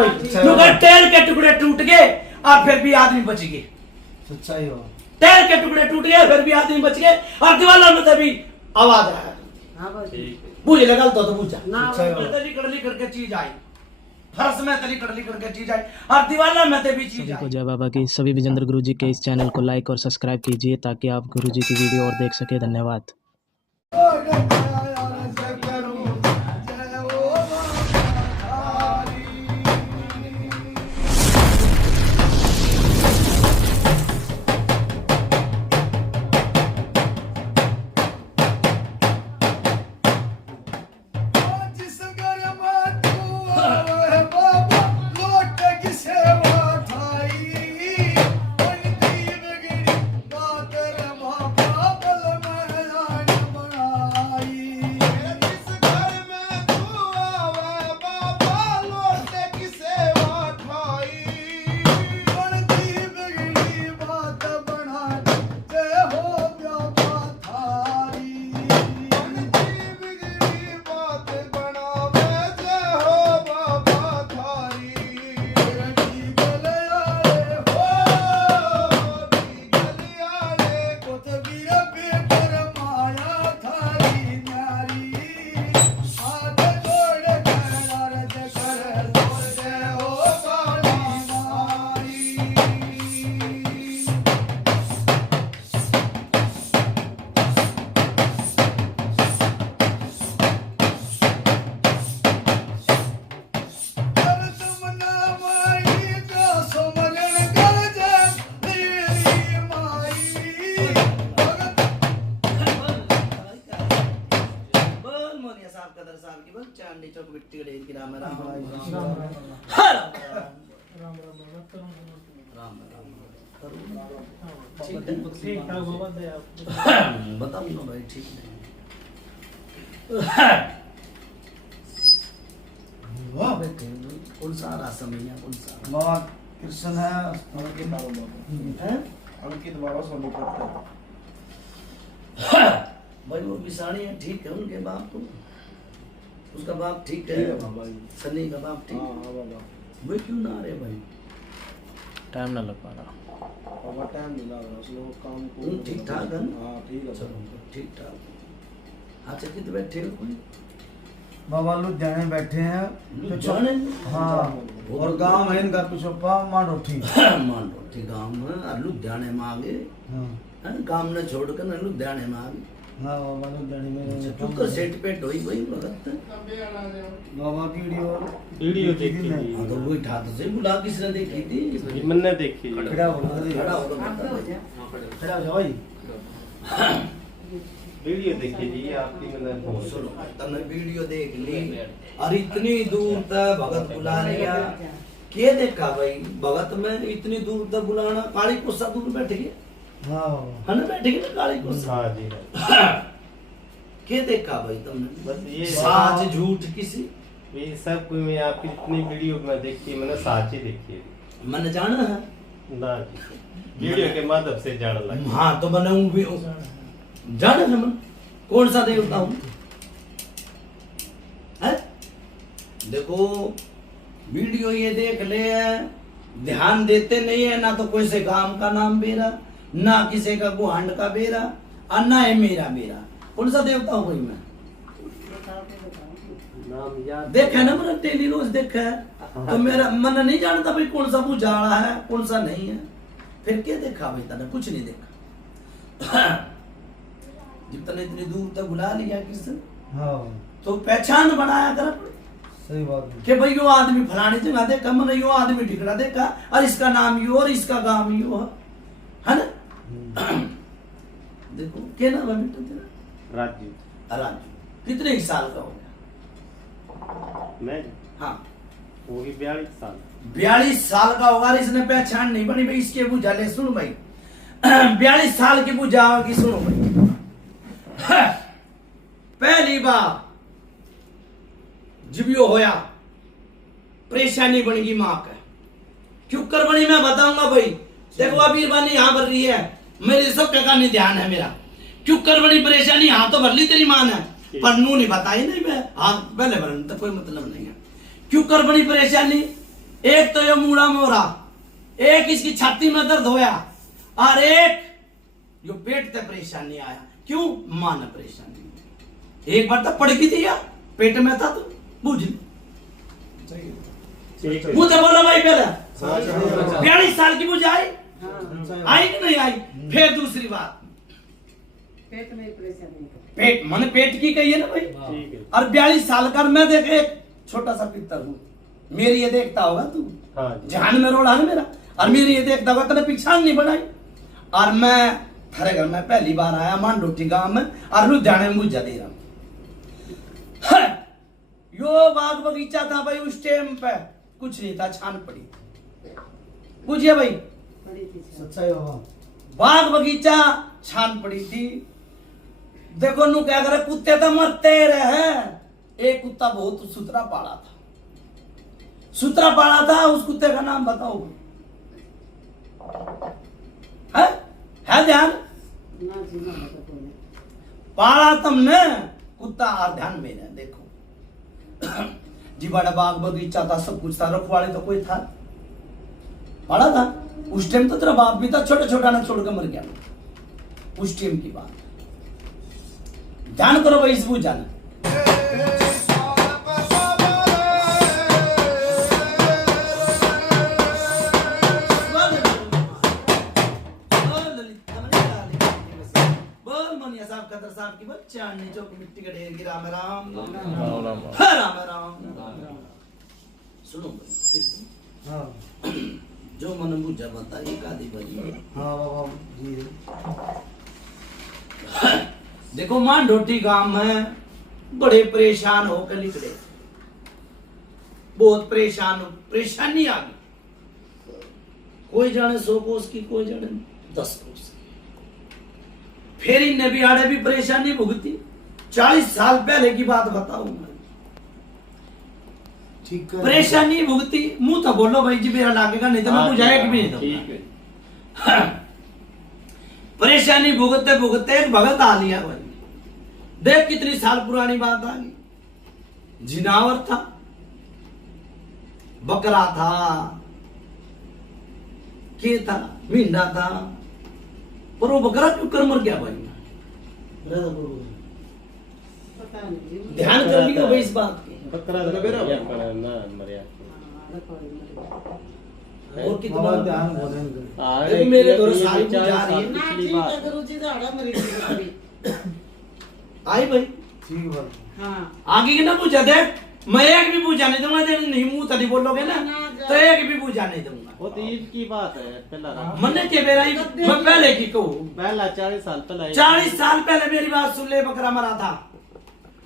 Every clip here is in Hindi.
भाई क्योंकि टेल के टुकड़े टूट गए और फिर भी आदमी बच गए। सच्चाई हो। टेल के टुकड़े टूट गए फिर भी आदमी बच गए और दीवारों में तभी आवाज आया। बुझ लगा तो बुझा तरी कड़ली करके चीज आई, फर्श में तरी कड़ली करके चीज आई और दीवारों में तभी चीज आई। जय बाबा की सभी विजेंद्र गुरुजी के इस चैनल को लाइक और सब्सक्राइब कीजिए ताकि आप गुरुजी की वीडियो और देख सके। धन्यवाद। चांदी चौक बिट्टी गड़े की राम राम ठीक ठाक होगा बताओ ना भाई ठीक नहीं वाह बेटे कौन सा रास्ता मैया कौन सा बाबा कृष्ण है अंकित बाबा सोनी करते भाई वो बिसाड़ी है ठीक है उनके बाप को उसका बाप ठीक है सन्नी का बाप ठीक है वो क्यों ना आ रहे भाई टाइम ना लग पा रहा बाबा टाइम नहीं लग रहा उसने वो काम को ठीक ठाक है हाँ ठीक है चलो ठीक ठाक अच्छा कितने बैठे हो कोई बाबा लुधियाने में बैठे हैं लुधियाने हाँ और गांव है इनका पिछोपा मांडोठी मांडोठी गांव में लुधियाने में आ गए गांव ने छोड़कर ना लुधियाने में आ गए हाँ बाबा लुधियाने में चुकर सेट पे ढोई वही भगत बाबा की वीडियो देखी हाँ तो वही ठाक से बुला किसने देखी थी मैंने देखी खड़ा हो खड़ा होकर खड़ा हो भाई वीडियो देखी जी आपकी मैंने सुनो तुमने वीडियो देख ली और इतनी दूर तक भगत बुला लिया के देखा भाई भगत में इतनी दूर तक बुलाना काली कोसा दूर बैठ गए हाँ है ना बैठ गए ना काली कोसा हाँ जी के देखा भाई तुमने बस ये साच झूठ किसी ये सब मैं आपकी इतनी वीडियो में देखी मैंने साच ही देखी है मन जाना है ना जी वीडियो के माध्यम से जाने लगा हाँ तो मैंने भी जाना है मन कौन सा देवता हूँ है देखो वीडियो ये देख ले ध्यान देते नहीं है ना तो कोई से गांव का नाम बेरा ना किसी का गुहांड का बेरा और ना है मेरा बेरा कौन सा देवता हूँ भाई मैं नाम याद देखा ना मेरा टेली रोज देखा है तो मेरा मन नहीं जानता भाई कौन सा बुझाड़ा है कौन सा नहीं है फिर क्या देखा भाई तने कुछ नहीं देखा जितने इतनी दूर तक बुला लिया किसने हाँ तो पहचान बनाया कर सही बात है कि भाई यो आदमी फलानी जगह देखा मैंने यो आदमी ठिकरा देखा और इसका नाम यो और इसका गांव यो है ना देखो क्या नाम है बेटा तेरा राजू राजू कितने ही साल का हो गया मैं हाँ वो भी 42 साल 42 साल का होगा इसने पहचान नहीं बनी भाई इसके बुझा ले सुन भाई 42 साल की बुझा होगी सुनो भाई पहली बार जब यो होया परेशानी बनेगी माँ का क्यों कर बनी मैं बताऊंगा भाई देखो अबीर बानी यहाँ भर रही है मेरे सब का नहीं ध्यान है मेरा क्यों कर बनी परेशानी यहाँ तो भर ली तेरी माँ ने पर नू नहीं बताई नहीं मैं हाँ पहले भरने तो कोई मतलब नहीं है क्यों कर बनी परेशानी एक तो ये मूड़ा मोरा, एक इसकी छाती में दर्द होया, और एक यो पेट से परेशानी आया। क्यों? मां ने परेशानी। एक बार तो पड़ गई थी यार, पेट में था तो बुझ मुझे बोला भाई पहले 42 साल की मुझे आई कि नहीं आई? फिर दूसरी बात, पेट में परेशानी, पेट मन पेट की कही है ना भाई। और 42 साल का मैं देखे एक छोटा सा पितर हूँ, मेरी ये देखता होगा तू, जहान में रोड़ा है मेरा, और मेरी ये देखता होगा तेने पिछाड़ नहीं बनाई। और मैं थारे घर में पहली बार आया मांडोटी गांव में, और लुधियाने में मुझे दे रहा हूं। यो बाग बगीचा था भाई, उस टाइम पे कुछ नहीं था, छान पड़ी। पूछिए भाई, बड़ी थी सच्चाई बाबा। बाग बगीचा छान पड़ी थी। देखो नू क्या करे, कुत्ते तो मरते रहे। एक कुत्ता बहुत सुथरा पाला था, सुथरा पाला था। उस कुत्ते का नाम बताओ, है ध्यान? ना जी ना होता कोई नहीं। पाला तुमने कुत्ता, और ध्यान में है। देखो जी बड़ा बाग बगीचा था, सब कुछ था, रखवाले तो कोई था, पाला था। उस टाइम तो तेरा बाप भी था, छोटा छोटा ना छोड़ के मर गया। उस टाइम की बात ध्यान करो भाई, इस बुझ जाना। साहब की बच्चा नीचों को मिट्टी का ढेर गिरा। राम राम राम राम। सुनो भाई, फिर से हाँ जो मन बुझा बताइए कादी भाई। हाँ बाबा जी। देखो मांडोटी गांव में बड़े परेशान होकर निकले, बहुत परेशान हो, परेशानी आ गई। कोई जाने 100 कोस की, कोई जाने 10 कोस की। फिर इन नबियाड़े भी परेशानी भुगती। 40 साल पहले की बात बताऊं मैं, ठीक है। परेशानी भुगती। मुंह तो बोलो भाई जी, मेरा लागेगा नहीं तो मैं बुझाया कि भी नहीं दूंगा। परेशानी भुगतते भुगतते एक भगत आ लिया भाई। देख कितनी साल पुरानी बात आ गई। जिनावर था, बकरा था, के था, मींढा था, पर वो बकरा क्यों कर मर गया भाई? पता नहीं जी। ध्यान कर लियो भाई इस बात की। बकरा ना मरिया। और कितना बाबा ध्यान बोलें। देखो मेरे घर सारी पूजा आ रही है। ना ठीक है गुरुजी दाड़ा मेरी थी। आई भाई, ठीक बात। हाँ आगे की ना पूछा देख, मैं एक भी पूछा नहीं दूंगा। नहीं मुंह तली बोलोगे ना तो एक भी पूछा नहीं दूंगा। वो तो ईद की बात है, पहला मन्ने के मेरा ही, मैं पहले की कहूँ, पहला 40 साल पहले। 40 साल पहले मेरी बात सुन ले। बकरा मरा था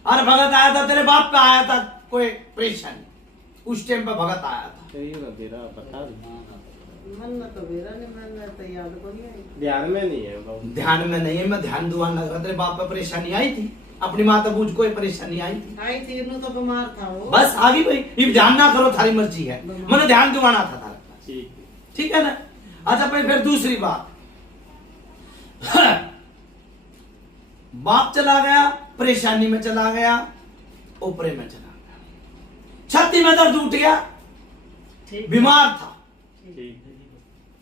और भगत आया था, तेरे बाप पे आया था कोई परेशानी। उस टाइम पे भगत आया था। बता मन में तो मेरा नहीं, मन में तो याद को नहीं आई। ध्यान में नहीं है बाबू। ध्यान में नहीं है, मैं ध्यान दुआ लग रहा। तेरे बाप पे परेशानी आई थी, अपनी माता बूझ कोई परेशानी आई थी, आई थी इन्हों तो बीमार था वो। बस आ गई भाई। ये ध्यान ना करो, थारी मर्जी है, मैंने ध्यान दिवाना था थारा। ठीक है, ठीक है ना? अच्छा भाई, फिर दूसरी बात, बाप चला गया, परेशानी में चला गया, ऊपरे में चला गया, छाती में दर्द उठ गया, ठीक बीमार था। ठीक है।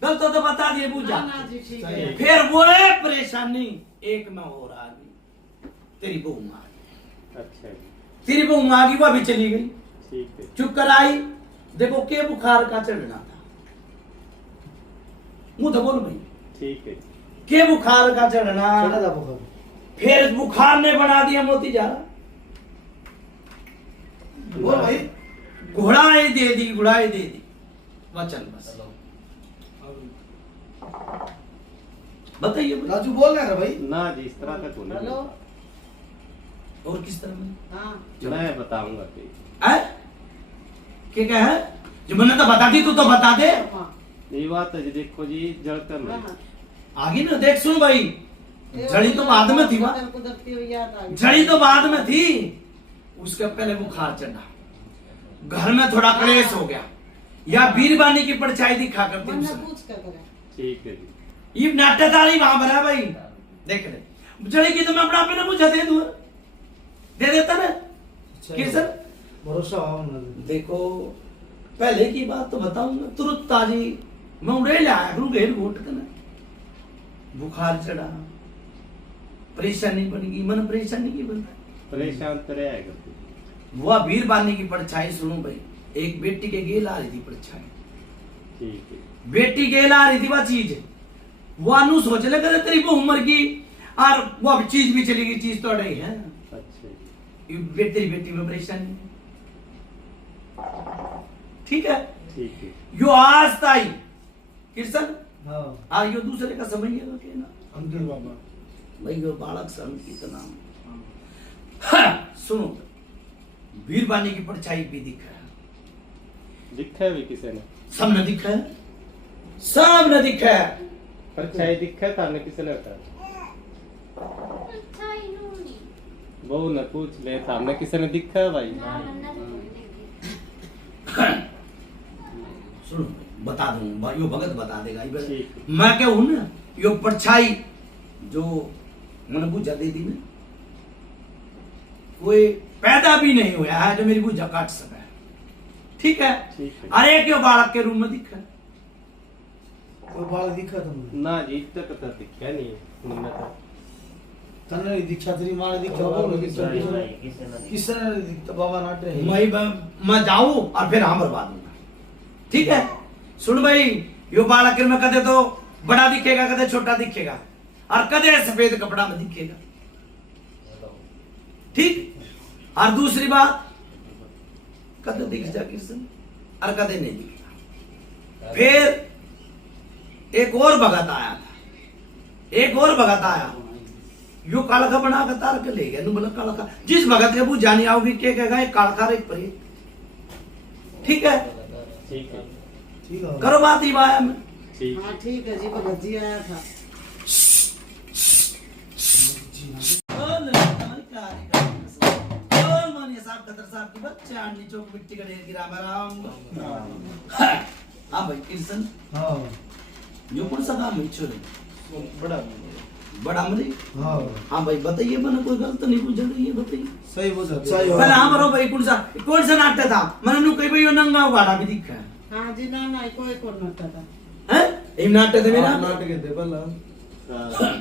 गलत तो बता दिए पूजा। ना ना जी ठीक है। फिर वो परेशानी एक में हो रहा है, तेरी बहू में आ गई। अच्छा जी, तेरी बहू में आ गई, वो अभी चली गई। ठीक है। चुप कर आई। देखो के बुखार का चढ़ना था, मुंह तो बोल भाई, ठीक है। के बुखार का चढ़ना। चढ़ा था बुखार। फिर बुखार ने बना दिया मोती जा रहा। बोल भाई, घोड़ाई दे दी, घोड़ाई दे दी, वचन बस। बताइए भाई। राजू बोल रहे हैं भाई। ना जी, इस तरह तक होने हेलो और किस तरह में हाँ मैं बताऊंगा कि क्या है जो मैंने तो बता दी, तू तो बता दे। हाँ ये बात है जी। देखो जी, जड़कर हाँ, नहीं। आगे ना देख, सुन भाई, जड़ी तो बाद में थी, वहाँ कुदरती हुई याद आ गई। जड़ी तो बाद में थी, उसके पहले बुखार चढ़ा, घर में थोड़ा क्लेश हो गया, या बीरबानी की परछाई दिखा करती मैंने उसने। पूछ कर करा। ठीक है जी। ये नाट्यधारी वहां पर है भाई, देख ले। जड़ी की तो मैं अपना पे ना पूछा दे दूं, दे देता ना। अच्छा, कि सर भरोसा हो मुझे। देखो, पहले की बात तो बताऊंगा तुरंत ताजी मैं उड़े ले आया करूं घेर घोट कर बुखार चढ़ा परेशानी बन गई मन परेशानी की बनता परेशान तो रहेगा तू। वह वीर बानी की परछाई सुनो भाई एक बेटी के गेल आ रही थी परछाई ठीक है। बेटी गेल आ रही थी वह चीज वो अनु सोच ले करे तेरी वो उम्र की और वो अब चीज भी चली गई चीज तो अड़े है अच्छा तेरी बेटी में परेशानी ठीक है ठीक है। यो आज ताई कृष्ण हाँ और यो दूसरे का समझिएगा के ना अंकित बाबा भाई यो बालक सन की तो नाम हाँ, सुनो वीरबानी की परछाई भी दिखा है दिखा है भी किसी ने सब न दिखा है सब न दिखा है परछाई दिखा है ताने किसी ने बता वो न पूछ ले सामने किसी ने दिखा है भाई सुनो बता दूं यो भगत बता देगा ठीक है। मैं क्या हूं ना यो परछाई जो मैंने बुझा दे दी ना कोई पैदा भी नहीं हुआ है जो मेरी बुझा काट सका है ठीक है ठीक है। अरे एक यो बालक के रूम में दिखा है कोई बाल दिखा तुमने ना जी तक तो दिखा नहीं है मुन्ना तो तने नहीं दिखा तेरी मां ने दिखा वो नहीं दिखा किसने नहीं दिखता बाबा नाटे है मैं जाऊं और फिर हम बर्बाद दूंगा ठीक है सुन भाई यो बालक में कदे तो बड़ा दिखेगा कदे छोटा दिखेगा और कदे सफेद कपड़ा में दिखेगा ठीक और दूसरी बात कदे दिख जा कृष्ण और कदे नहीं दिखता फिर एक और भगत आया था एक और भगत आया यो कालका बना के तार के ले गया नु बोला कालका जिस भगत के बुझ जानी आओगी के कहेगा एक कालका एक परे ठीक है ठीक है। ठीक है करो बात ही बाया में ठीक हाँ ठीक है जी भगत जी आया था हाँ भाई कृष्ण हाँ जो कौन सा काम है छोरे बड़ा बड़ा मरी हाँ हाँ भाई बताइए मैंने कोई गलत नहीं पूछा रही है बताइए सही बोल सही हो पहले हाँ बरो भाई कौन सा नाट्य था मैंने नु कही भाई नंगा उगाड़ा भी दिखा है हाँ जी ना ना कोई कौन नता था हैं ये नाट्य थे मेरा नाटक दे पहला है।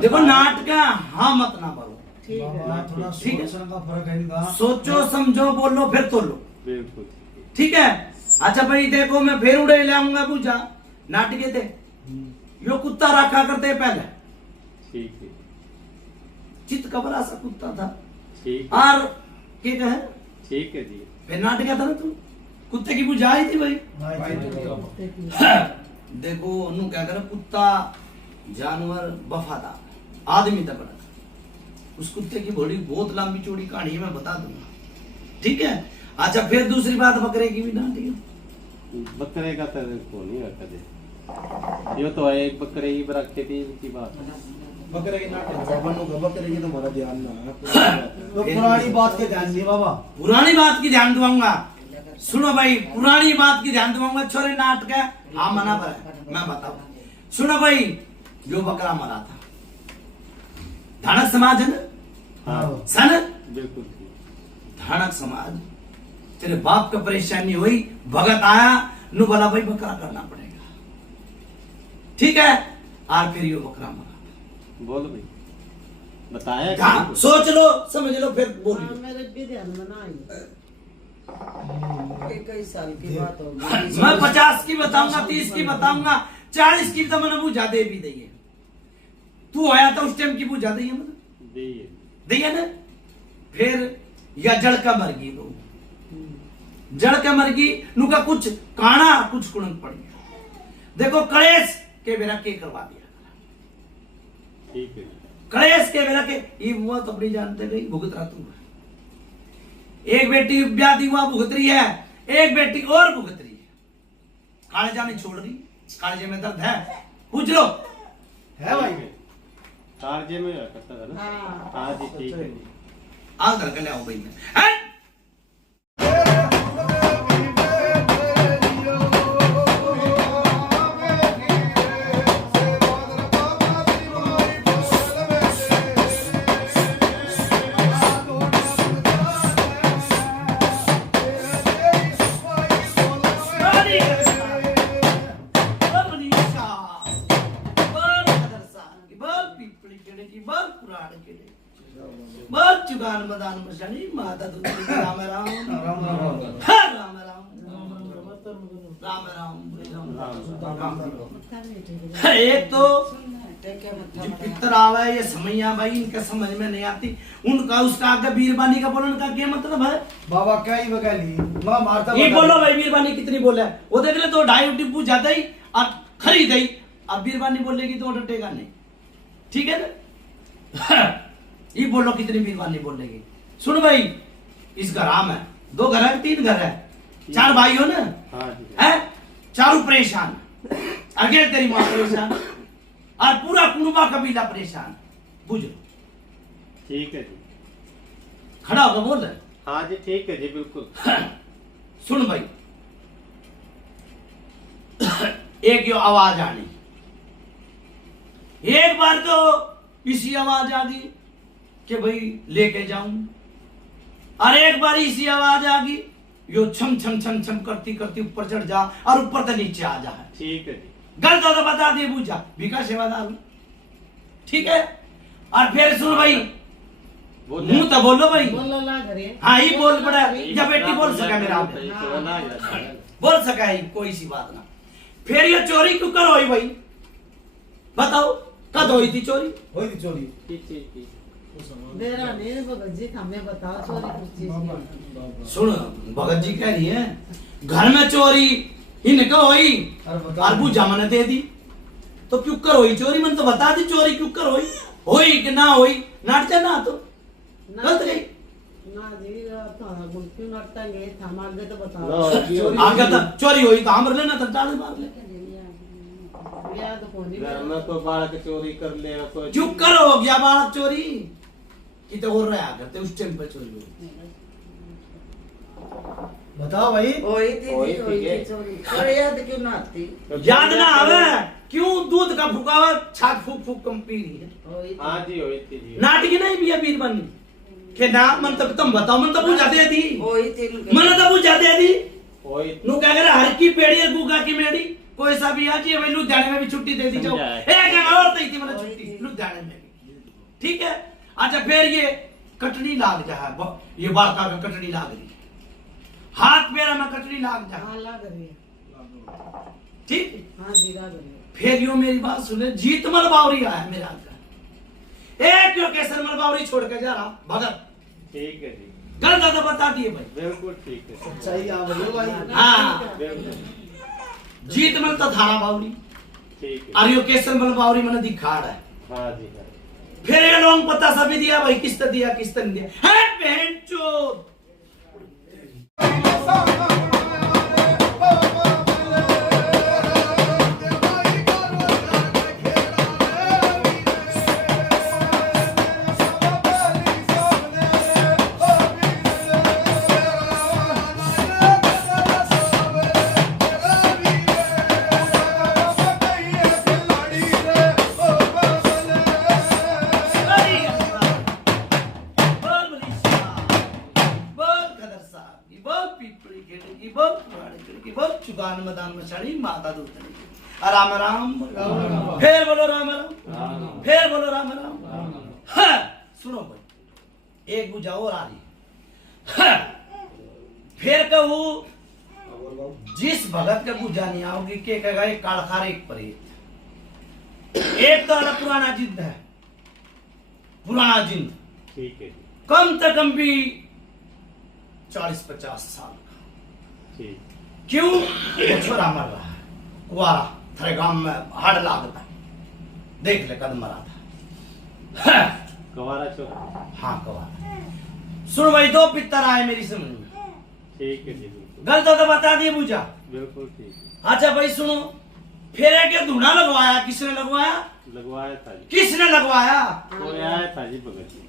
देखो नाटक हाँ मत ना करो ठीक है बाबा थोड़ा ठीक है। सोचने का फर्क है इनका सोचो समझो बोलो फिर तोलो बिल्कुल ठीक है अच्छा भाई देखो मैं फिर उड़े ले आऊंगा पूछा नाटके थे यो कुत्ता रखा करते पहले ठीक है। चित कबरा सा कुत्ता था ठीक है। और क्या कहे ठीक है जी। फिर नाटक था ना तू कुत्ते की पूजा आई थी भाई देखो उन्होंने क्या करा कुत्ता जानवर वफादार आदमी तक बड़ा उस कुत्ते की बड़ी बहुत लंबी चौड़ी कहानी है मैं बता दूंगा ठीक है अच्छा फिर दूसरी बात बकरे की भी नाटक है बकरे का तो को नहीं रखा दे यो तो है एक बकरे ही रखे थी की बात है। बकरे के नाटक बनू का बकरे की तो हमारा ध्यान ना है तो पुरानी बात के ध्यान दिए बाबा पुरानी बात की ध्यान दुआऊंगा सुनो भाई पुरानी बात की ध्यान दुआऊंगा छोरे नाटक है हाँ मना पर है मैं बताऊं सुनो भाई जो बकरा मरा था धानक समाज है ना हाँ सन बिल्कुल धानक समाज तेरे बाप का परेशानी हुई भगत आया नु बोला भाई बकरा करना पड़ेगा ठीक है और फिर यो बकरा मरा बोल भाई बताया हाँ, कि- सोच लो समझ लो फिर हाँ, बोलो मेरे भी ध्यान में ना आई कई साल की बात होगी मैं 50 की बताऊंगा 30 की बताऊंगा 40 की तो मैंने बुझा दे भी दी है तू आया था उस टाइम की बुझा दी है मतलब दिए। दी है ना फिर या जड़ का मर गई तो जड़ का मर गई नुका कुछ काना कुछ कुणक पड़ गया देखो कलेश के मेरा के करवा दिया ठीक है। कलेश के मेरा के ये हुआ तो अपनी जानते गई भुगत रहा तू एक बेटी ब्याह हुआ भुगत रही है एक बेटी और भुगत रही है कालजा नहीं छोड़ रही कालजे में दर्द है पूछ लो है भाई कार्य में करता था ना हाँ हाँ जी ठीक है। आओ घर के ले आओ भाई हैं? सुगान मदान मशानी माता दूतरी राम राम राम राम राम राम राम राम राम राम। एक तो जो पितर आवा है ये समैया भाई इनका समझ में नहीं आती, उनका उसका आगे बीरबानी का बोलने का क्या मतलब है? बाबा क्या ही बगा ली मां मारता ये बोलो भाई बीरबानी कितनी बोला है? वो देख ले तो 2.5 डिब्बू ज्यादा ही और खरीद गई, अब बीरबानी बोलेगी तो डटेगा नहीं, ठीक है ना? ये बोलो कितनी बीरबानी बोलेगी। सुन भाई, इस घर में 2 घर है 3 घर है, 4 भाई हो ना? हाँ जी है चारों परेशान, अगे तेरी माँ परेशान और पूरा कुनबा कबीला परेशान, बुझ लो। ठीक है जी। खड़ा होकर बोल रहे। हाँ जी ठीक है जी बिल्कुल। सुन भाई, एक यो आवाज आनी, एक बार तो इसी आवाज आ गई कि भाई लेके जाऊं, और एक बार इसी आवाज आ गई यो छम छम छम छम करती करती ऊपर चढ़ जा और ऊपर से नीचे आ जा। ठीक है जी। गलत हो तो बता दिए, पूछा भिका सेवादार हूं, ठीक है? और फिर सुन भाई, मुंह तो बोलो भाई, बोलो ला घरे। हाँ ही बोल पड़ा, या बेटी बोल सका मेरा, ठीक बोल सका ही, कोई सी बात ना। फिर ये चोरी क्यों कर हुई भाई, बताओ कद हुई थी चोरी? होई थी चोरी ठीक। बेरा ने भगत जी हमें बताओ चोरी किस चीज की? सुन, भगत जी कह रही है घर में चोरी इनका हुई और पूजा मैंने दे दी, तो क्यों कर हुई चोरी? मैंने तो बता दी चोरी क्यों कर हुई कि ना हुई, नाट जा ना तो गलत गई ना जी, क्यों नटतेंगे? हम आगे तो बताओ। आगे तो चोरी हुई तो हम लेना तो डाल मार ले, याद कोनी घर में कोई बालक चोरी कर ले, कोई क्यों कर हो गया बालक चोरी कि तो हो रहा करते उस टाइम पे चोरी हुई। बताओ भाई होई थी चोरी, और याद क्यों ना आती? याद ना आवे क्यों? दूध का फुकावा छाक फूक फूक कम पी रही है, होई थी। हाँ जी हुई थी जी। नाटकी नहीं पिया बीरबानी के ना, मन तो तुम बताओ, मन तो पूछा दे दी, होई थी मन तो पूछा दे दी। हुई नु कह रहे हर की पेड़ी है गुगा की मेड़ी, कोई सा भी आज ये भाई लुधियाने में भी छुट्टी दे दी जाओ, एक जगह और दी थी मैंने छुट्टी लुधियाने में भी, ठीक है? अच्छा फिर ये कटनी लाग जा है, ये बालका का कटनी लाग रही, हाथ पैर में कटनी लाग जा, हाँ ला घरे। ठीक? हाँ जी ला घरे। फिर यो मेरी बात सुने, जीतमल बावरी आया मेरा का, एक यो केसर मल बावरी छोड़ के जा रहा भगत, ठीक है जी गलत तो बता दिए भाई। बिल्कुल ठीक है। सच्चाई आ बोलो भाई हाँ, बिल्कुल जीतमल तो थारा बावरी ठीक है। और यो केसर मल बावरी मैंने दिखाड़ है। हाँ जी हाँ। फिर ये लोग पता सभी दिया भाई, किस्त दिया किस्त नहीं दिया है बहन चोद। माता दूतरी राम राम, फिर बोलो राम राम, फिर बोलो राम राम। हाँ, सुनो भाई, एक बुझा और आ रही, हाँ, फिर कहूँ जिस भगत का बुझा नहीं आओगी के कहेगा एक कालखार एक प्रेत, एक तो अलग पुराना जिंद है, पुराना जिंद ठीक है जी कम से कम भी 40-50 साल का। ठीक। क्यों? वो छोरा मर रहा है कुआरा, थारे गांव में हाड़ लागता है, देख ले कद मरा था। कवारा छोरा। हाँ कुआरा। सुन भाई, 2 पितर आए मेरी समझ में, ठीक है जी बिल्कुल। गलत हो तो बता दिए बुझा। बिल्कुल ठीक है। अच्छा भाई सुनो, फिर एक ये धुना लगवाया, किसने लगवाया? लगवाया था जी। किसने लगवाया? कोई आया था जी भगत जी।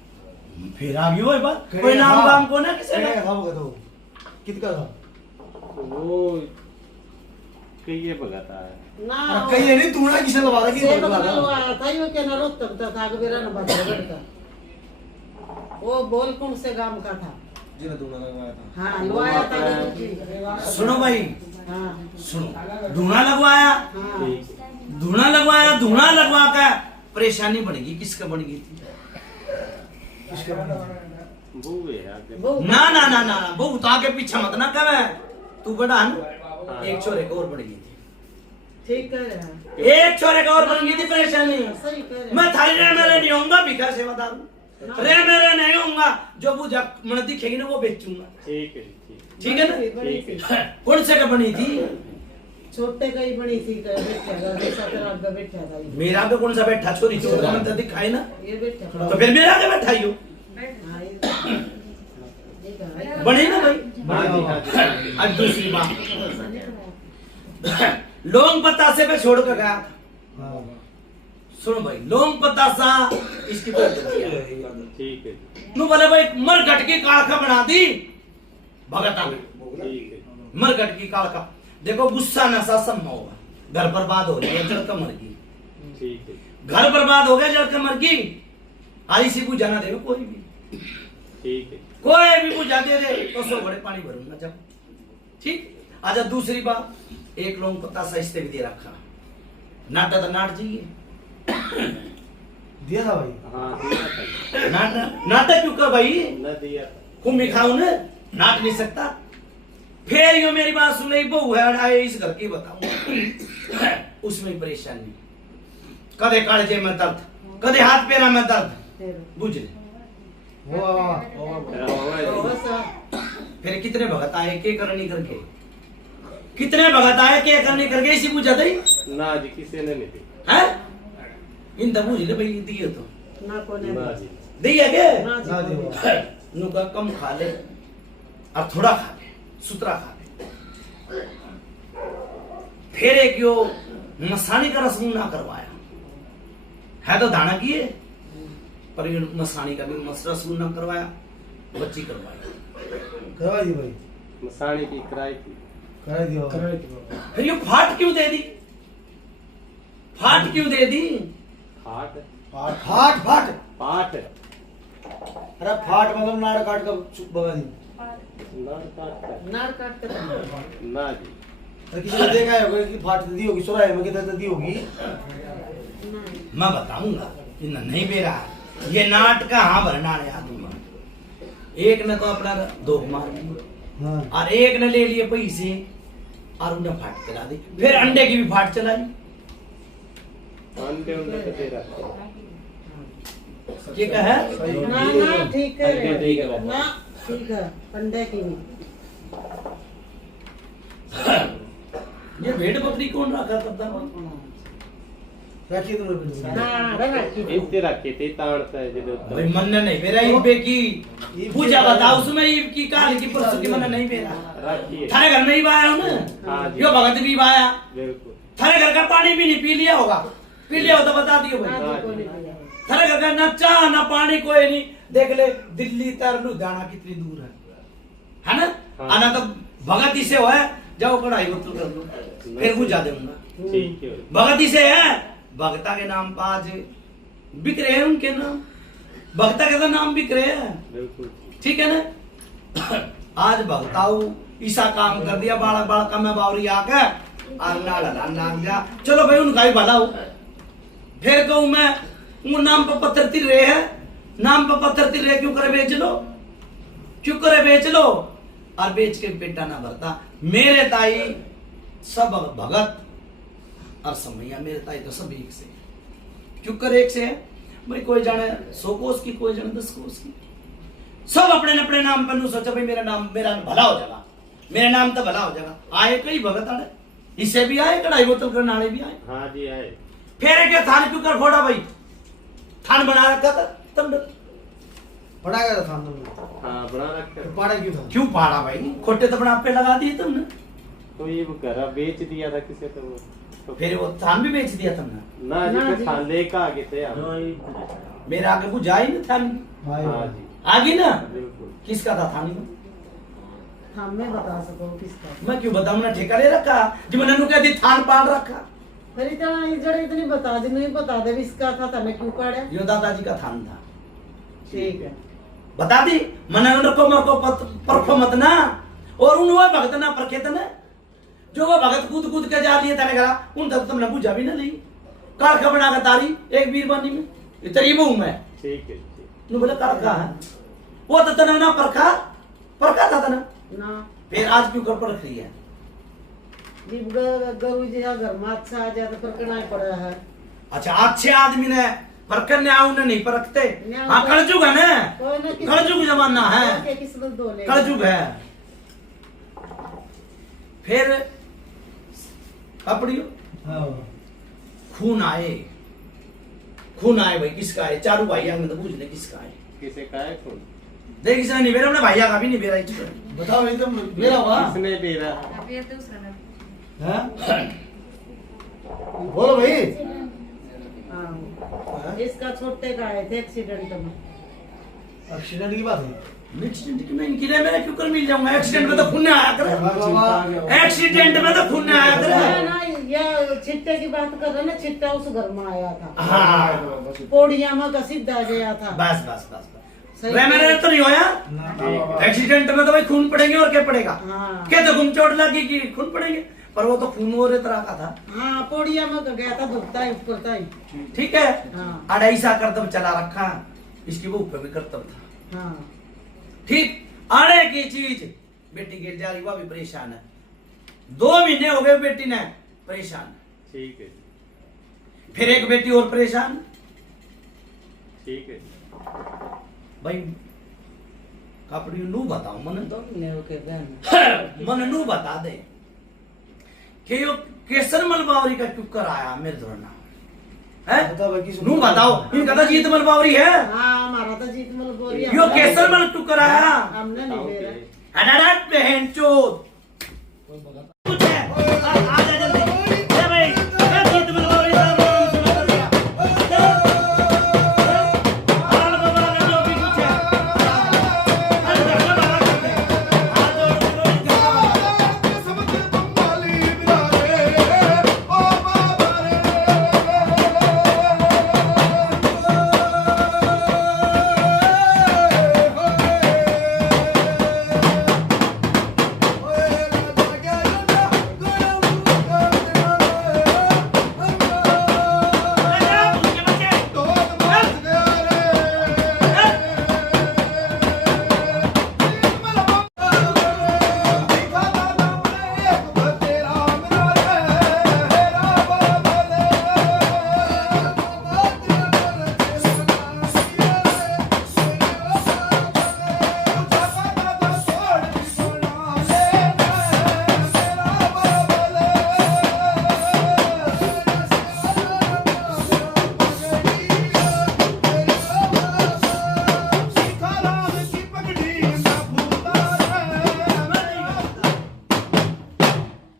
फिर आ गई वो बात, कोई नाम गाम को ना किसी ने। हाँ बताओ कितना था वो कई भगत आया ना कहीं नहीं तूने किसे लगा रहा से कि लगवाया था, यो के ना रोक तक था कि बेरा न बता का। वो बोल कौन से गांव का था? जिन्हें तूने लगवाया था। हाँ लगवाया था। सुनो भाई, हाँ सुनो, धुना लगवाया, हाँ ठीक। धुना लगवाया, धुना लगवा कर परेशानी बढ़ेगी, किसका बढ़ गई थी? किसके बने? बहू है आगे। वो ना ना ना ना वो तो आगे पीछे मत ना कहे तू बड़ा है ना। एक छोरे को और बढ़ गई थी, ठीक कह रहा है, एक छोरे को और बन गई थी परेशानी। सही कह रहा मैं थाली रे मेरे नहीं होऊंगा भिखा सेवादार रे मेरे नहीं होऊंगा, जो बुझा मन दिखेगी ना वो बेचूंगा। ठीक है जी, ठीक है ना। बड़ी ठीक सी। कौन से का बनी थी? छोटे का ही बड़ी सी का बैठा था, जैसा तेरा आगे बैठा था ये। मेरा पे कौन सा बैठा छोरी चोर का मन तो दिखाई ना, ये बैठा था। तो फिर मेरा आगे बैठा ही हो हाँ, ये कहा। बनी ना भाई। हाँ जी, हाँ जी। अब दूसरी बात, लौंग पतासे पे छोड़ कर गया। हाँ। सुनो भाई, लौंग पतासा इसकी तो ठीक है जी, नु बोले भाई मरघट की कालका बना दी भगता में। ठीक है। मरघट की कालका देखो, गुस्सा नशा सब में होगा, घर बर्बाद हो रही है, जड़ मर गई, ठीक है, घर बर्बाद हो गया, जड़ मर गई। आई सी बुझा ना देवे कोई भी, ठीक है। कोई भी बुझा दे तो 100 बड़े पानी भरूंगा जब। ठीक। अच्छा दूसरी बात, एक लौंग पत्ता सहिस्ते भी दे रखा, नाटा तो नाट चाहिए, दिया था भाई। हाँ दिया था, नाटक क्यों कर भाई, न दिया था। कुंभी खाऊ ने नाट नहीं सकता। फिर यो मेरी बात सुन रही, बहू है आए इस घर की बताऊं उसमें परेशानी, कदे कालजे में दर्द, कदे हाथ पैरा में दर्द, फिर बुझ ले। तो बस फिर कितने भगत आए के करनी करके, कितने भगत आए के करनी करके इसी बुझा दई ना जी, किसी ने नहीं दी। है इन दबू जी ने भाई दिए तो ना कोने ना जी, दिया के ना ना जी दे। नुका कम खा ले और थोड़ा खा ले, सुतरा खा ले। फिर एक यो मसानी का रस्म ना करवाया है तो दाना किए, पर ये मसानी का भी रस्म ना करवाया, बच्ची करवाई। करवा दी भाई, मसाणी की किराए की। करा दियो। फिर ये फाट क्यों दे दी, फाट क्यों दे दी? फाट, फाट फाट। पाठ, अरे फाट मतलब नाड़ काट कर चुप बगा दी। नाड़ काट कर। नाड़ काट के तो ना जी, अरे किसी ने देखा है कि फाट दी होगी, सोरा है में किधर दी होगी। मैं बताऊंगा, इन नहीं मेरा ये नाट का हाँ भरना नहीं दूंगा। एक ने तो अपना दो मार दी हाँ। और एक ने ले लिए पैसे और उन्हें फाट चला दी, फिर अंडे की भी फाट चलाई। अंडे उंडे तो दे रहा। ये क्या है? ना ना ठीक है अंडे ठीक है। ना ठीक है, अंडे की नहीं। ये भेड़ बकरी कौन रखा करता है? रखिए तुमने बिल्कुल। हाँ रखी इतने रखे थे ताड़ता है जो भाई मन नहीं मेरा ईबे की पूजा बताओ, उसमें ईब की काल की परसों की मन नहीं मेरा। रखिए। थारे घर में ही आया हूँ हाँ ना, जी। यो भगत भी आया, बिल्कुल। थारे घर का पानी भी नहीं पी लिया होगा, पी लिया हो तो बता दियो भाई। ना कोई नहीं पिया। थारे घर का ना चाह ना पानी कोई नहीं, देख ले दिल्ली तर लुधियाना कितनी दूर है ना? हाँ। आना तो भगत ही से हो है, जाओ कढ़ाई बोतल कर लो, फिर बुझा दूंगा। ठीक है। भगत ही से है, भगता के नाम पर आज बिक रहे हैं, उनके नाम भगता के तो नाम बिक रहे हैं। बिल्कुल। ठीक है ना? आज भगताऊ ईसा काम कर दिया, बालक बालका में बावरी आके नाग जा, चलो भाई उनका ही भला हो। फिर कहूं मैं वो नाम पर पत्थर तिर रहे है, नाम पर पत्थर तिर रहे, क्यों करे बेच लो, क्यों करे बेच लो, और बेच के पेटा ना भरता। मेरे ताई सब भगत और समैया, मेरे ताई तो सब एक से, क्यों कर एक से है भाई, कोई जाने 100 कोस की, कोई जाने 10 कोस की, सब अपने अपने नाम पर सोचा भाई मेरा नाम, मेरा भला हो जाएगा, मेरा नाम तो भला हो जाएगा। आए कई भगत आने, इसे भी आए, कढ़ाई बोतल करने वाले भी आए। हाँ जी आए। फिर क्या थान क्यों कर फोड़ा भाई, थान बना रखा था तुमने, बड़ा गया था थान में। हाँ बना रखा। तो पाड़ा क्यों था? क्यों पाड़ा भाई, खोटे तो बना पे लगा दिए तुमने, तो ये वो घर बेच दिया था किसी को, तो फिर वो थान भी बेच दिया तुमने। ना जी, ना फिर जी। थान लेकर आगे थे आप। मेरा आगे बुझा ही ना थान, हाँ हाँ जी, आगे ना बिल्कुल। किसका था थान में, हम मैं बता सको किसका। मैं क्यों बताऊं ना, ठेका ले रखा जो मैंने नु कहती थान पाल रखा, फिर इतना इजड़ इतनी बता दी, नहीं बता दे भी इसका था, तने क्यों काढ़ा? यो दादाजी का थान था। ठीक है। बता दी मना रखो मर को परखो मत ना, और उन वो भगत ना परखे ना, जो वो भगत कूद कूद के जा लिए तने कहा उन तक तुमने बुझा भी ना ली, काढ़ बना के तारी एक बीरबानी में इतनी वो मैं ठीक है, ठीक। नु बोले काढ़ है, वो तो तना ना परखा था ना, ना फिर आज क्यों कर परख रही है? जब गुरु जी का घर में अच्छा आ जाए तो परखना ही पड़ा है। अच्छा, अच्छे आदमी ने परखने आओ नहीं परखते। न्याय हाँ, कलजुग है ना, कोई ना किसी- कलजुग जमाना है, के किसी को दो ले कलजुग है। फिर अपनी हाँ खून आए भाई, किसका है? चारू भाइया में तो पूछ ले किसका है। किसे का है खून? देख किसी ने नहीं बेरा, भैया का भी नहीं बेरा। बताओ एकदम मेरा हुआ किसने बेरा? हैं? बोलो भाई। हाँ। इसका छोटे का आए थे एक्सीडेंट में। एक्सीडेंट की बात है। एक्सीडेंट की मैं इनकी मेरा क्यों कर मिल जाऊंगा? एक्सीडेंट में तो खून आया करे, एक्सीडेंट में तो खून आया ना करे। ना, ये छिट्टे की बात कर रहे ना, छिट्टा उस घर में आया था, हाँ, पौड़िया में घसीट आ गया था। बस बस बस सही मेरे तो नहीं होया। ना एक्सीडेंट में तो भाई खून पड़ेंगे और क्या पड़ेगा? हाँ। क्या तो खून चोट लगी कि खून पड़ेंगे, पर वो तो खून और तरह का था। हाँ, पौड़िया में तो गया था, दुखता है ऊपर था ही। ठीक है, हाँ। अढ़ाईसा करतब चला रखा, इसकी वो ऊपर भी करतब था। हाँ। ठीक, आड़े की चीज बेटी गिर जा रही, वह भी परेशान है। 2 महीने हो गए बेटी ने परेशान। ठीक है, फिर एक बेटी और परेशान। ठीक है। भाई कपड़ी नू बताओ मन, दो महीने हो गए बहन। मन नू बता दे कि यो केसर मलबावरी का कुकर आया मेरे धोरना है। बताओ भाई किस नू बताओ, इनका तो जीत मलबावरी है। हाँ, हमारा तो जीत मल बोरिया। यो केसर मल कुकर आया। हमने नहीं ले रहा। अडडट बहन चोद कुछ है, आ जा जल्दी। ए भाई, ए जीत मलबावरी साहब, सुना दिया। हाल बाबा का जो भी कुछ है, अरे धरना बाबा करते हैं। हाथ जोड़ के रो इनका बाबा।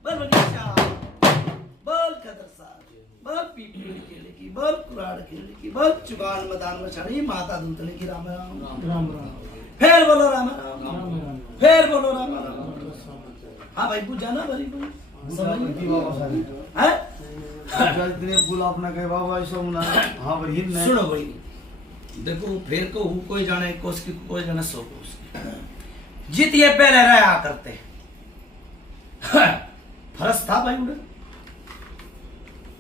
बोल बगीचा, बोल खदर साहब, बोल पीपली केले की, बोल कुराड़ केले की, बोल चुगान मदान मछली, माता दूतने की राम राम राम राम फिर बोलो राम राम, राम राम। फिर बोलो राम राम। हाँ भाई पूछ जाना भरी कोई समझ नहीं बाबा साहब। है। इतने बुला अपना कहे बाबा ऐसा मुना। हाँ भाई हिंद ने सुनो भाई, देखो फिर को हु कोई जाने कोस की, कोई जाने सो कोस की। जीत ये पहले रहा करते फरस था भाई उधर,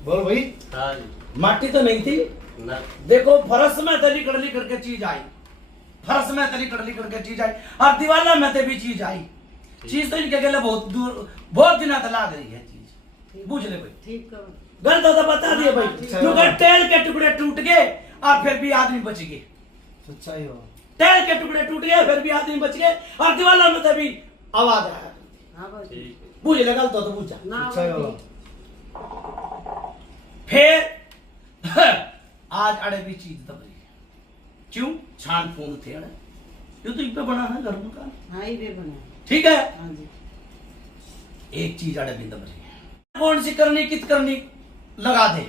बोल भाई। हाँ जी। माटी तो नहीं थी। ना देखो फरस में तली कड़ली करके चीज आई, फरस में तली कड़ली करके चीज आई, और दीवाला में ते भी चीज आई। चीज तो इनके गले बहुत दूर, बहुत दिना तक लाग रही है चीज। बुझ ले भाई, ठीक करो। गलत तो बता दिए भाई। क्योंकि टेल के टुकड़े टूट गए और फिर भी आदमी बच गए। सच्चाई हो। टेल के टुकड़े टूट गए फिर भी आदमी बच गए, और दीवाला में तभी आवाज आया। हाँ भाई। ठीक है। बुझ ले गलत तो बुझ जा। ना सच्चाई भाई, हो। फिर आज अड़े भी चीज दब रही है। क्यों? छान फोन थे अड़े, ये तो इस पे बना है घर का। हाँ ही वे बना। ठीक है, हाँ जी। एक चीज अड़े भी दब रही है। कौन सी करनी कित करनी लगा दे,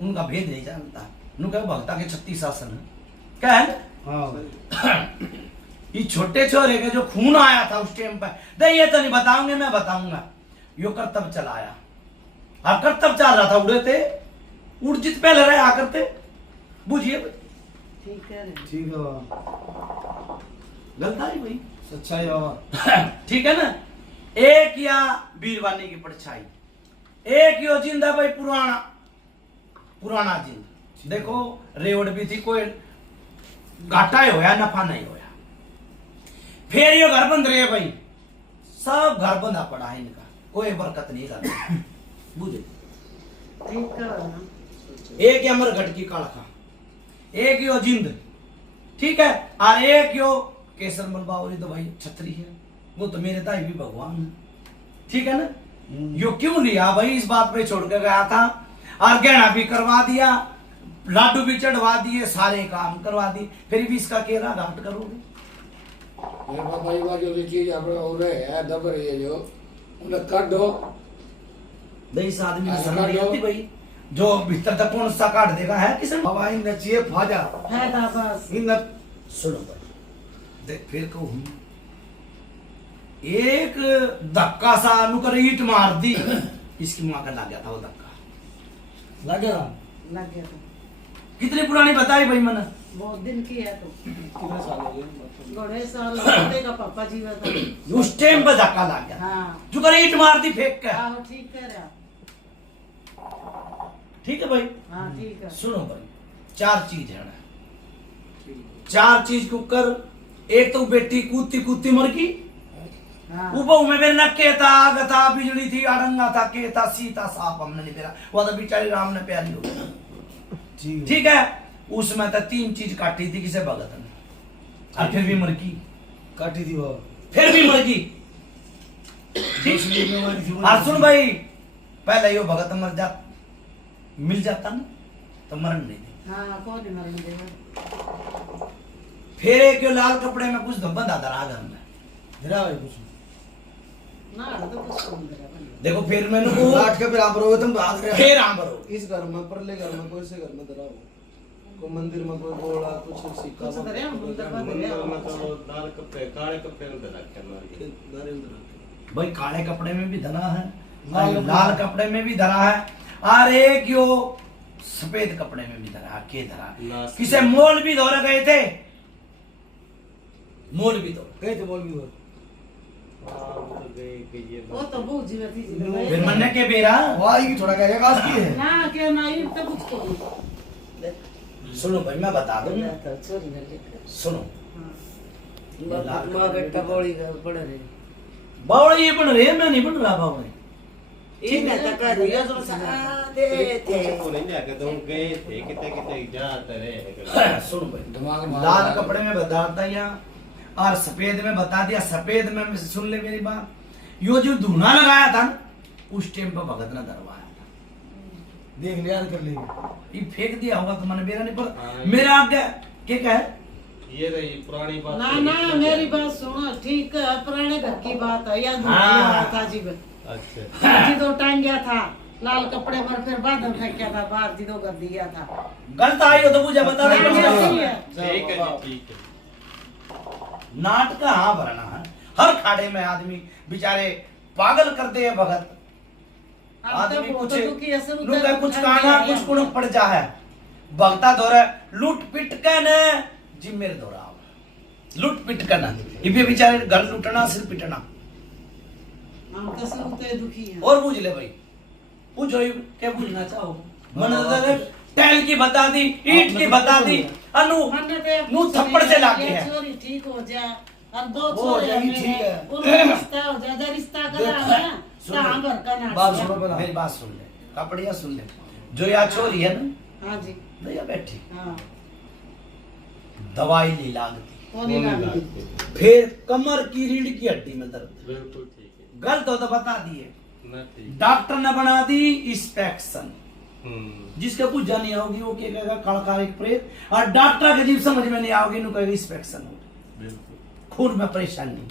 उनका भेद नहीं जानता। उनका भक्ता के 36 आसन है। क्या है? हाँ ये छोटे छोरे के जो खून आया था उस टाइम पर, नहीं ये तो नहीं बताऊंगे, मैं बताऊंगा। यो कर्तव्य चलाया, अब कर्तव्य चल रहा था, उड़े थे, उड़ जित पहले रहे आकर थे। बुझिए भाई, ठीक है रे। ठीक है बाबा। गलत आई भाई। सच्चाई बाबा। ठीक है ना। एक या वीरवानी की परछाई, एक यो जिंदा भाई पुराना पुराना जिंद। देखो रेवड़ भी थी, कोई घाटा ही होया नफा नहीं होया। फिर ये घर बंद रहे भाई, सब घर बंधा पड़ा है इनका, कोई बरकत नहीं कर बुझे। ठीक है ना। एक अमर घट की कालखा, एक यो जिंद, ठीक है, और एक यो केसर मलबावरी दवाई छतरी है, वो तो मेरे दाई भी भगवान है, ठीक है ना। यो क्यों लिया भाई, इस बात पे छोड़ के गया था, और गहना भी करवा दिया, लाडू भी चढ़वा दिए, सारे काम करवा दिए, फिर भी इसका केरा घाट करोगे। ये बाबा ये जो चीज अपने हो रहे है दब रही है जो उन्हें काट दो। भाई इस आदमी ने हाँ, समझ काट नहीं दो। आती भाई, जो भीतर तक कौन सा काट देगा है किसी ने? बाबा इन चाहिए फाजा है ना बस। इन सुनो भाई, देख फिर कहूं, एक धक्का सा अनुकर ईट मार दी, इसकी मां का लग गया था वो धक्का, लगे ना लग गया तो कितनी पुरानी बताई भाई मैंने, बहुत दिन की है तो कितने साल हो गए? बड़े साल होते का पापा जीवा था। उस टाइम पे धक्का लग गया, हाँ जो कर ईट मार दी फेंक के। आहो ठीक कह रहा। ठीक है भाई, हाँ ठीक है। सुनो भाई, चार चीज है ना, चार चीज को कर, एक तो बेटी कूदती कूदती मर गई, हाँ ऊपर में मेरे नक्के था, आग था, बिजली थी, अड़ंगा था, के था, सीता साफ हमने नहीं पेरा, वो तो बेचारी राम ने प्यारी हो गई, ठीक है। उसमें तो तीन चीज काटी थी किसे भगत ने, और फिर भी मर गई, काटी थी वो फिर भी मर गई, दूसरी बीमारी थी वो। और सुन भाई, पहले यो भगत मर जा, मिल जाता ना तो मरण नहीं दे, हाँ कौन नहीं मरण देगा। फिर एक यो लाल कपड़े में कुछ बंधा धरा घर में, धरा भाई कुछ ना तो कुछ कौन देगा भाई। देखो फिर मैंने को काट के फिर आप रोए तुम भाग रहे फिर आंबरो, इस घर में परले घर में कोई से घर में धरा हो, कोई मंदिर में कोई गोला कुछ सिक्का कुछ धरे हम अंदर बात धरे हम। मतलब लाल कपड़े काले कपड़े में रखे मारी नरेंद्र भाई काले कपड़े में भी धरा है, लाल और लाल कपड़े में भी धरा है, और एक यो सफेद कपड़े में भी धरा है, के धरा है। लास्ट किसे मोल भी धोरे गए थे, मोल भी धो, गए थे बोल भी वो वो तो बहुत जीवा थी जीवा भाई। फिर मन्ने के बेरा, वाई की थोड़ा क्या काज की है ना क्या नहीं तो कुछ कौन। सुनो भाई मैं बता दूं, तो चोरी कर लेकर। सुनो माँ बेटा बड़ी बड़े रहे। बावड़ा ये बन रहे, मैं नहीं बन रहा बावड़ा, ठीक है तो कर दिया तो दे थे। को नहीं लेके तुम गए थे कितने कितने जाते रहे सुनो भाई, दिमाग में लाल कपड़े में बता दिया और सफेद में बता दिया, सफेद में सुन ले मेरी बात, यो जो धुना लगाया था ना, उस टाइम पर भगत ने दरवाया था, देख लिया कर लेंगे ये फेंक दिया होगा तो मैंने, मेरा नहीं हाँ, पर मेरा आगे क्या कहे, ये रही पुरानी बात ना ना मेरी बात सुनो, ठीक है पुराने घर की बात है, या हाँ। था जीवन अच्छा जी दो टांग गया था लाल कपड़े पर, फिर बादल फेंका था बाहर, जी दो कर दिया था। गलत आई हो तो मुझे बता हाँ, दे, ऐसी है। ठीक है जी ठीक है नाटक हाँ भरना है, हर खाड़े में आदमी बेचारे पागल करते हैं भगत, अब आदमी तो कुछ बहुत दुखी है, सब लुका उधर कुछ उधर काना गया। कुछ कुण पड़ जा है, भगता दौरा लूट पिट के ने जिम्मेर दौरा, लूट पिट करना, ये बेचारे घर लूटना सिर पिटना, हम तो सब उतरे दुखी हैं। और पूछ ले भाई, पूछो ये क्या पूछना चाहो, मन टैल की बता दी, ईट की बता दी, अनु नू थप्पड़ से लाके है, चोरी ठीक हो जा, और दो वो हो छोरे जाएगी, हमें ठीक है। उनका रिश्ता हो जाए, जब रिश्ता करा है ना तो हम भर का नाच बात किया। सुनो पहला मेरी बात सुन ले, कपड़िया सुन ले, जो यहाँ छोरी है ना, हाँ जी भैया बैठी हाँ दवाई ली लागती, कौन ही लागी। फिर कमर की रीढ़ की हड्डी में दर्द, बिल्कुल ठीक है गलत हो तो बता दिए, ना ठीक डॉक्टर ने बना दी इंस्पेक्शन, हम्म जिसके पूजा नहीं आओगी वो क्या कहेगा कड़कारिक प्रेत, और डॉक्टर के जीव समझ में नहीं आओगी नु कहेगा इंस्पेक्शन हो, बिल्कुल खून में परेशानी।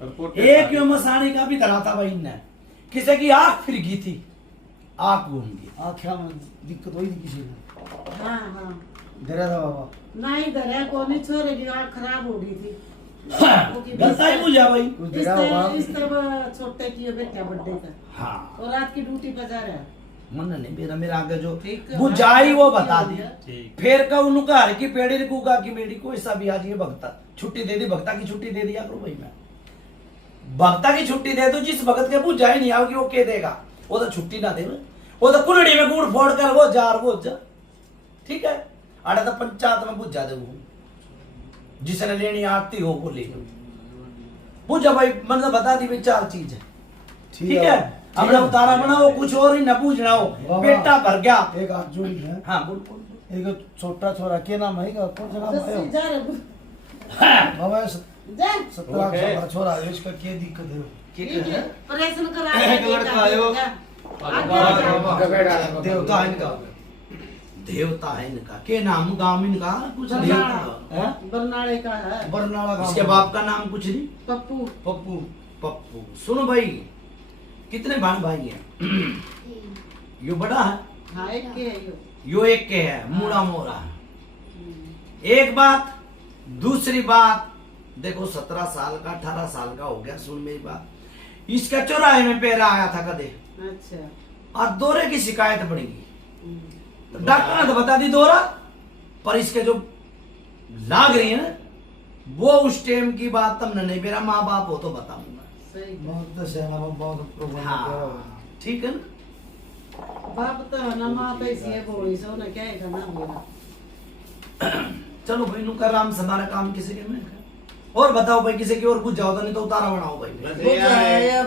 रिपोर्ट एक यो मसानी का भी धरा था भाई ने, किसी की आंख फिर गई थी, आंख घूम गई, आँखें में दिक्कत हुई थी किसी को हाँ हाँ धरा था बाबा नहीं धरा कोने छोरे की आँख खराब हो रही थी। गलता ही बुझा भाई, कुछ इस धरा होगा तरह इस तरह छोटे की बेटा बर्थडे का हाँ और रात की ड्यूटी पर जा रहा है। मन नहीं मेरा आगे जो ठीक है, बुझाई वो बता दी, ठीक फिर का उनका हर की पेड़ी गुगा की बेड़ी कोई सा भी आज ये भक्ता छुट्टी दे दी, भक्ता की छुट्टी दे दिया करो भाई, मैं भक्ता की छुट्टी दे दो, जिस भगत के बुझाई नहीं आओगी वो के देगा, वो तो छुट्टी ना दे, वो तो कुलड़ी में गुड़ फोड़ कर वो जार वो जा, ठीक है, आड़ा तो पंचायत में बुझा दे वो, जिसने लेनी आती हो वो ले लो। पूछो भाई, मतलब बता दी भाई 4 चीज है, ठीक है। अपना उतारा बनाओ, कुछ और ही न पूछना हो, बाबा। पेटा भर गया। एक हाथ जोड़ी है। हाँ बोल बोल। एक छोटा छोरा के नाम है, कौन सा नाम है? जस्सी जा रे बाबा जा 17 का छोरा है, इसका क्या दिक्कत है? प्रश्न करा एक लड़का आयो। देवता है इनका। देवता है इनका, के नाम गांव इनका कुछ देवता है। बरनाले का है, बरनाला का। इसके बाप का नाम कुछ नहीं। पप्पू पप्पू। पप्पू। सुनो भाई, कितने भाई भाई हैं? यो बड़ा है, हाँ एक के है यो एक के है, मूड़ा मोरा है। एक बात। दूसरी बात, देखो 17 साल का 18 साल का हो गया, सुन मेरी बात। इसका चौराहे में पैरा आया था कदे, अच्छा और दौरे की शिकायत पड़ेगी। तो डॉक्टर ने तो बता दी दौरा, पर इसके जो लाग रही है ना, वो उस टाइम की बात तुमने नहीं, मेरा माँ बाप हो तो बताऊंगा। सही बहुत सेना में बहुत प्रोग्राम हाँ ठीक है ना। बाप तो है ना, माँ तो इसी बोली सो ना, क्या है ना बोला। चलो भाई, नु कर राम हमारा काम किसी के में। और बताओ भाई, किसी की और कुछ जाओ तो नहीं तो उतारा बनाओ भाई।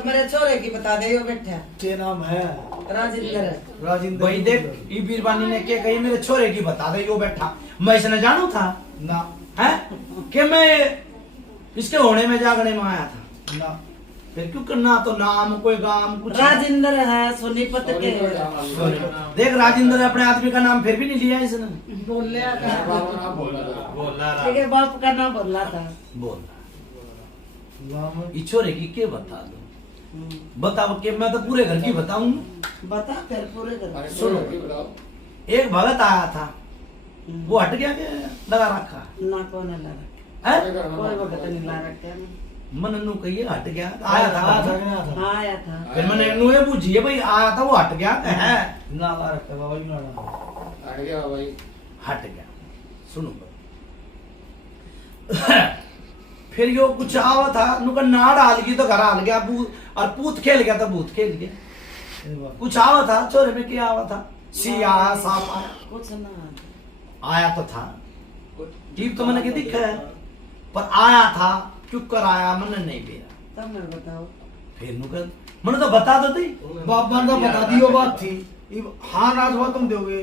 मेरे छोरे की बता दे, यो बैठा के नाम है? राजेंद्र। राजेंद्र। भाई देख, ये बीरबानी ने क्या कही, मेरे छोरे की बता दे, यो बैठा। मैं इसने जानू था ना है कि मैं इसके होने में जागने में आया था। ना फिर क्यों करना, तो नाम कोई गाम कुछ राजेंद्र है, सोनीपत के। देख, राजेंद्र अपने आदमी का नाम फिर भी नहीं लिया इसने। बोल लिया था, ठीक है, बाप का नाम बोला था। बोल नाम ये छोरे की के बता दो, बताओ कि मैं तो पूरे घर की बताऊं। बता फिर पूरे कर। सुनो, एक भगत आया था, वो हट गया के लगा रखा ना कौन ला रखे, है। कोई वक्त नहीं ला रखे। मन नु कहिए हट गया, आया था। था। हाँ आया था। फिर मैंने नु ये पूछिए भाई, आया था वो हट गया है, ना ला रखा बाबा जी, ना हट गया। सुनो फिर यो कुछ आवा था, नुका नाड़ हाल गई तो घर हाल गया, और पूत खेल गया तो भूत खेल गया। कुछ आवा था छोरे में, क्या आवा था? सी आया, सांप आया, कुछ ना आया तो था। जीव तो मैंने क्या दिखा है, पर आया था, चुप कर आया, मैंने नहीं बेरा। तब मैं बताओ। फिर नुका मैंने तो बता दो थी। बाप मान का बता दियो बात थी। हाँ राज हुआ तुम दोगे।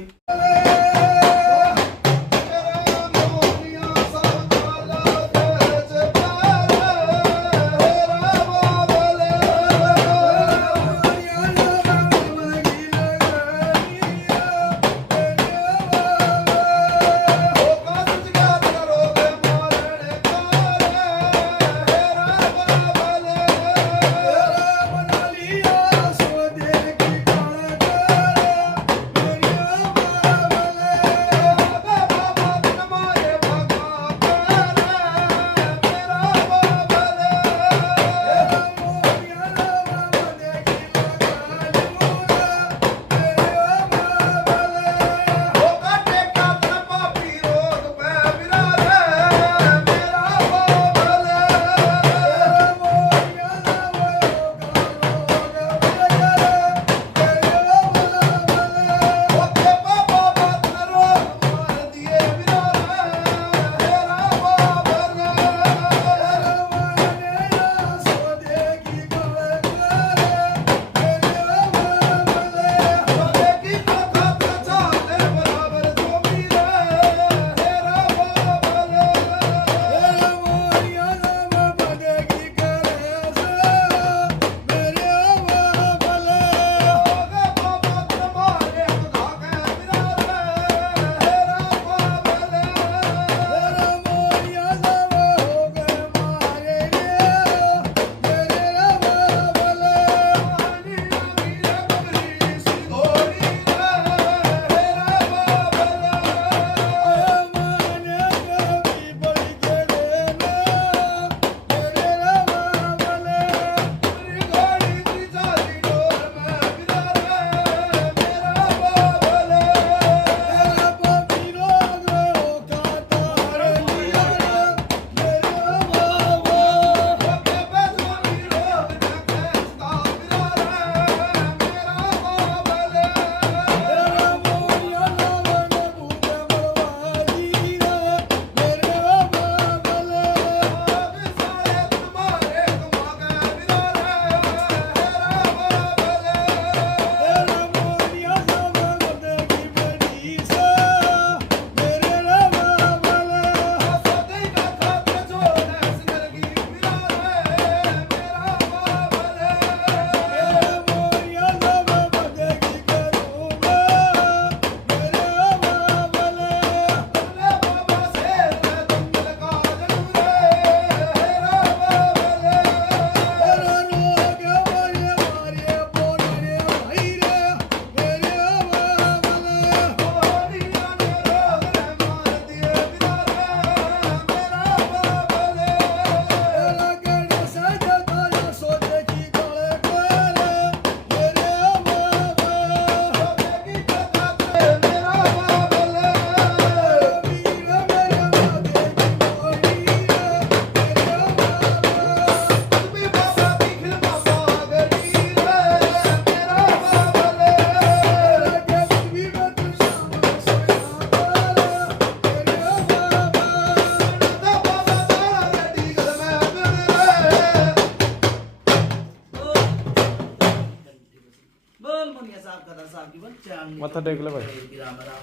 बोल मुनिया साहब का साहब की बोल चांद मत्था टेक ले भाई। राम राम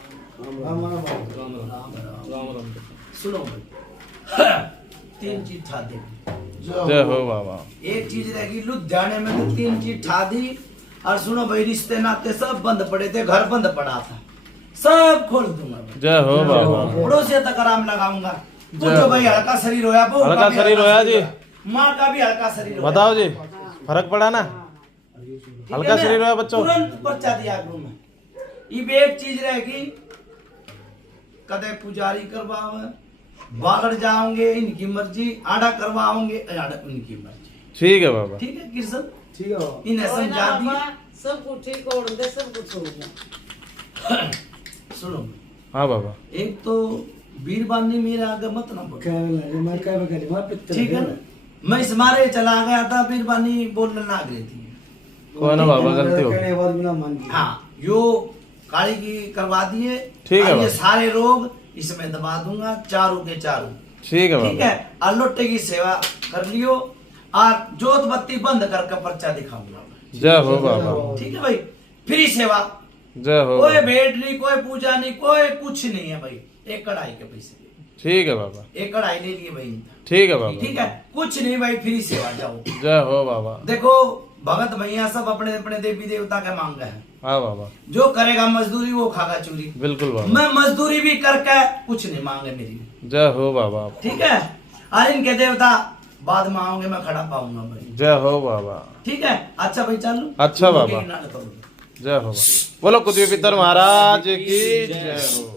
राम राम राम राम सुनो भाई 3 चीज ठा दे। जय हो बाबा। एक चीज रहेगी लुधियाने में तो 3 चीज ठा दी। और सुनो भाई रिश्ते नाते सब बंद पड़े थे, घर बंद पड़ा था, सब खोल दूंगा भाई। जय हो बाबा। पड़ोसियों तक आराम लगाऊंगा। पूछो भाई हल्का शरीर होया, बहू का हल्का भी शरीर होया जी। माँ का भी हल्का शरीर होया। बताओ जी फर्क पड़ा ना? ठीक हल्का है ना? शरीर होया बच्चों? तुरंत पर्चा दिया करूं मैं। इब एक चीज रहेगी कदे पुजारी करवावे, बागड़ जाओगे इनकी मर्जी, आड़ा करवाओगे आड़ा इनकी मर्जी। ठीक है बाबा। ठीक है कृष्ण, ठीक है बाबा। इन्हें कोई ना समझा दी। बाबा, सब कुछ ठीक हो दे, सब कुछ हो गया। सुनो हाँ बाबा। एक तो बीरबानी मेरे आगे मत ना बोलो, क्या लगे मैं क्या करी मैं पित्तर ठीक है ना? मैं इस मारे चला गया था, बीरबानी बोलने ना गई थी। कोई ना बाबा गलती हो कहने गई। के बाद बिना मान दी। हाँ यो काली की करवा दिए। ठीक है और ये बाबा। सारे रोग इसमें दबा दूंगा, चारों के चारों। ठीक है ठीक बाबा। है, और लोटे की सेवा कर लियो और जोत बत्ती बंद करके पर्चा दिखाऊंगा। जय हो बाबा। ठीक है भाई, फ्री सेवा, जय हो कोई बाबा। भेंट नहीं, कोई पूजा नहीं, कोई कुछ नहीं है भाई। एक कढ़ाई के पैसे, ठीक है बाबा। एक कढ़ाई ले लिए भाई। ठीक है बाबा। ठीक है, कुछ नहीं भाई, फ्री सेवा जाओ। जय हो बाबा। देखो भगत भैया सब अपने अपने देवी देवता के मांग है। हाँ बाबा। जो करेगा मजदूरी वो खागा चूरी। बिल्कुल बाबा। मैं मजदूरी भी करके कुछ नहीं मांगे मेरी। जय हो बाबा। ठीक है, और इनके देवता बाद में आओगे मैं खड़ा पाऊंगा भाई। जय हो बाबा। ठीक है, अच्छा भाई चालू। अच्छा बाबा। नाटक करो। जय हो बाबा। बोलो कुछ भी पितर महाराज की जय हो।